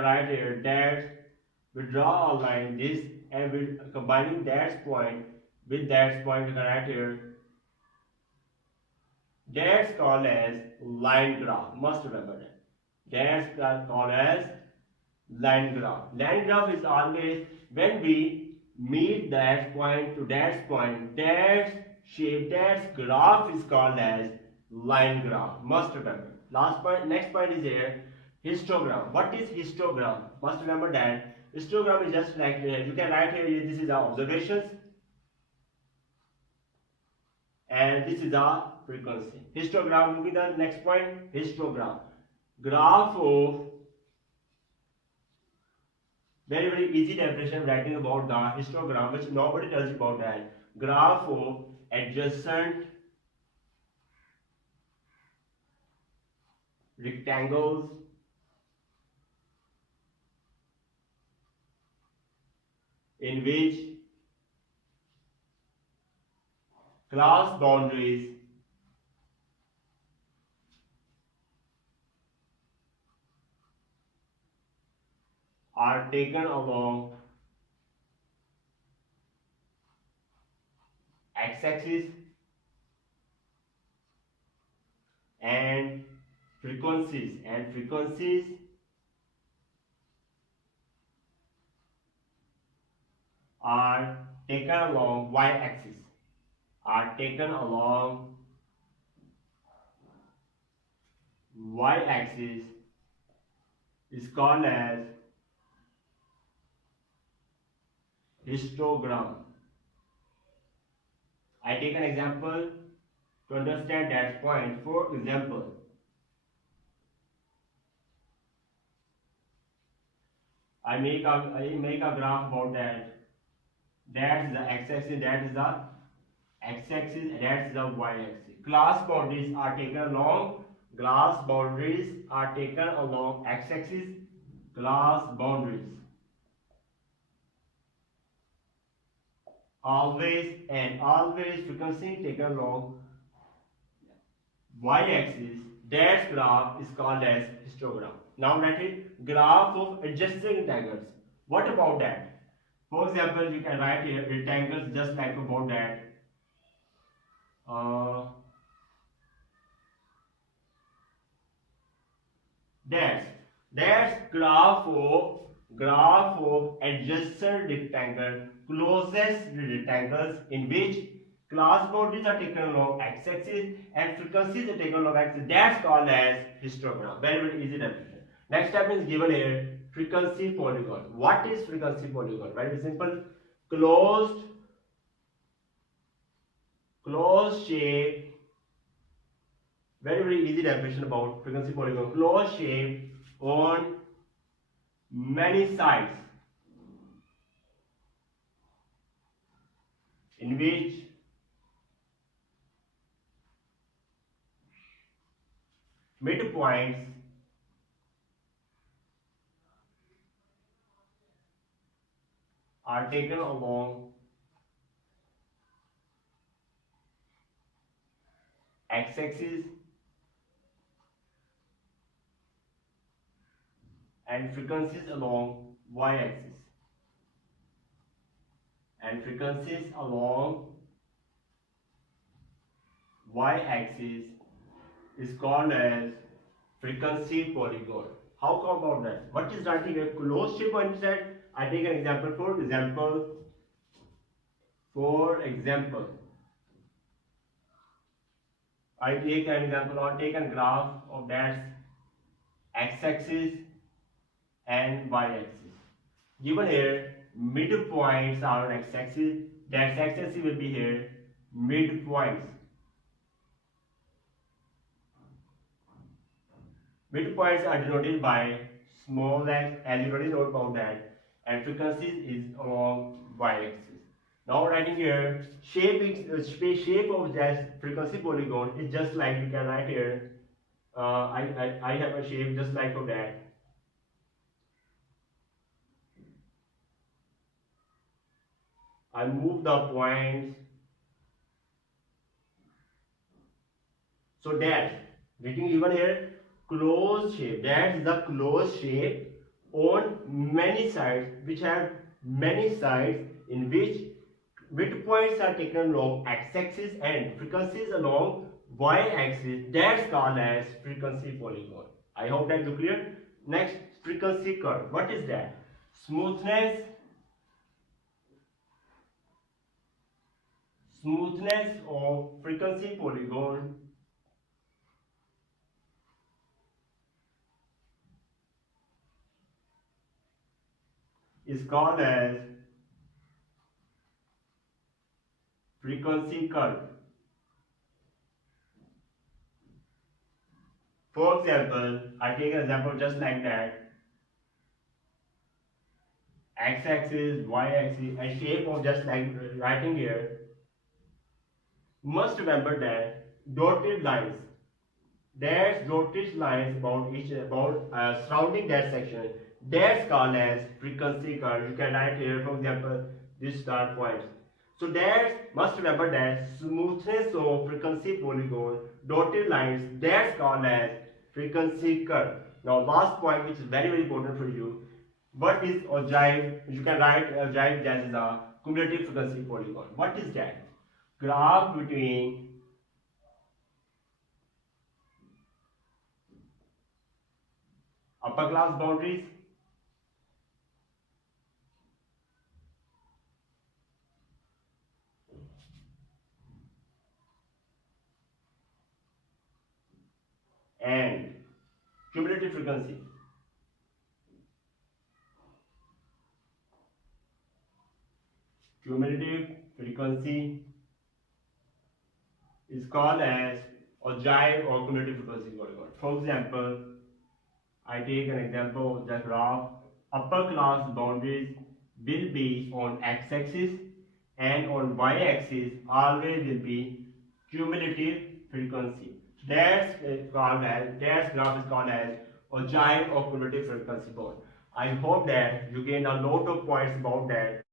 can write here that we draw a line this, and we combining that point with that point, we can write here that's called as line graph. Must remember that. That's called as line graph. Line graph is always when we meet that point to that point, that shape, that graph is called as line graph. Must remember. Last point, next point is here histogram. What is histogram? Must remember that histogram is just like you can write here. This is our observations, and this is our frequency. Histogram. Moving to the next point. Histogram. Graph of, very easy definition writing about the histogram, which nobody tells you about that. Graph of adjacent rectangles in which class boundaries are taken along x-axis and frequencies are taken along y-axis y-axis is called as histogram. I take an example to understand that point. For example, I make a graph about that. That's the x-axis, that is the x-axis, that's the y-axis. Class boundaries are taken along x-axis. Class boundaries always frequency taken along y-axis. That graph is called as histogram. Now write it, graph of adjacent rectangles. What about that? For example, you can write here rectangles just like about that. That's graph of adjacent rectangle, closest rectangles in which class boundaries are taken along x-axis and frequencies are taken along x-axis. That's called as histogram. Very easy definition. Next step is given here, frequency polygon. What is frequency polygon? Very simple. Closed shape. Very easy definition about frequency polygon. Closed shape on many sides in which midpoints are taken along x-axis and frequencies along y-axis. And frequencies along y-axis is called as frequency polygon. How come about that? What is writing a closed shape on inside? I take an example. For example, I take an example or take a graph of that x-axis and y-axis. Given here, midpoints are on x-axis. That x-axis will be here midpoints. Midpoints are denoted by small x, as you already know about that, and frequencies is along y-axis. Now writing here, shape of that frequency polygon is just like you can write here. I have a shape just like of that. I move the points. So that writing even here closed shape. That is the closed shape on many sides, which have many sides in which width points are taken along x-axis and frequencies along y-axis. That's called as frequency polygon. I hope that you clear. Next, frequency curve. What is that? Smoothness of frequency polygon is called as frequency curve. For example, I take an example just like that. X-axis, y-axis, and shape of just like writing here. Must remember that dotted lines. There's dotted lines about surrounding that section. That's called as frequency curve. You can write here, for example, this start points. So that must remember that smoothness of frequency polygon, dotted lines, that's called as frequency curve. Now last point, which is very important for you. What is ogive? You can write ogive as a cumulative frequency polygon. What is that? Graph between upper class boundaries and cumulative frequency. Cumulative frequency is called as ogive or cumulative frequency polygon. For example, I take an example of the graph. Upper class boundaries will be on x-axis and on y-axis always will be cumulative frequency. That's graph is called as ogive or cumulative frequency bond. I hope that you gain a lot of points about that.